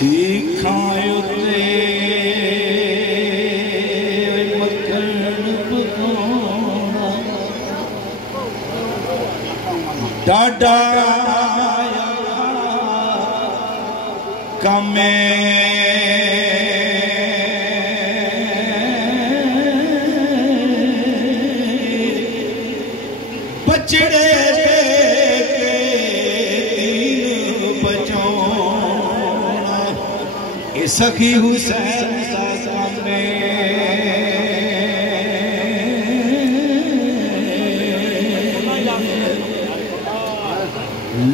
सीखां उते मक्खन पकाउणा डाडा कमे बचड़े सखी हुसैन सामने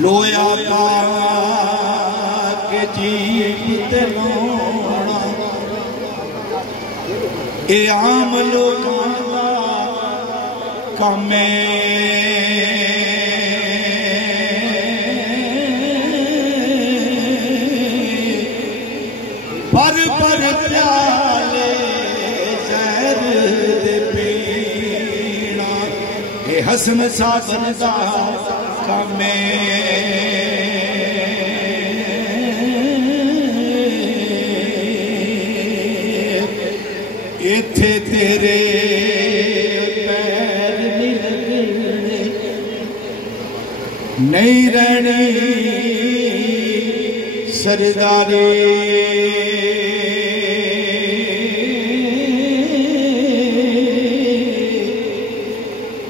लोया का के जीप ते लोना ए आम लोकां दा कम पर प्याले जहर दे पीना ए हसन सासन दा कमे इथे तेरे पैर नहीं रहनी सरदारी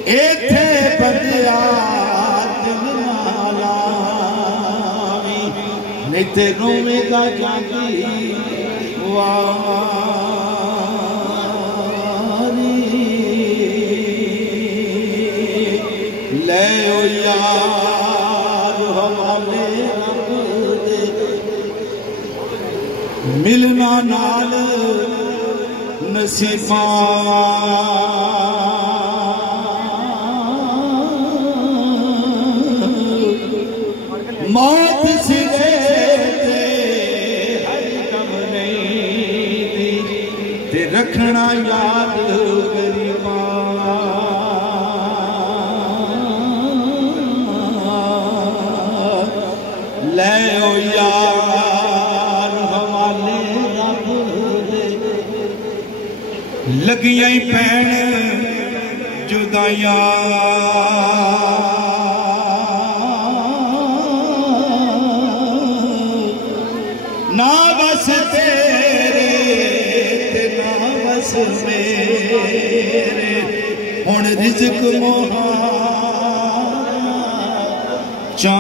इथे बंदिया जलावी नहीं ते रोवेगा जागी वारी ले ओ यार हवाले रब दे मिलना नाल नसीबा मौत सिरे ते हर कम नहीं दी ते रखना याद गरीबा ले ओ यार हवाले रब दे लगियां पैण जुदाइयां ना बस तेरे ते ना बस मेरे हुण रिज़्क़ मोहा चा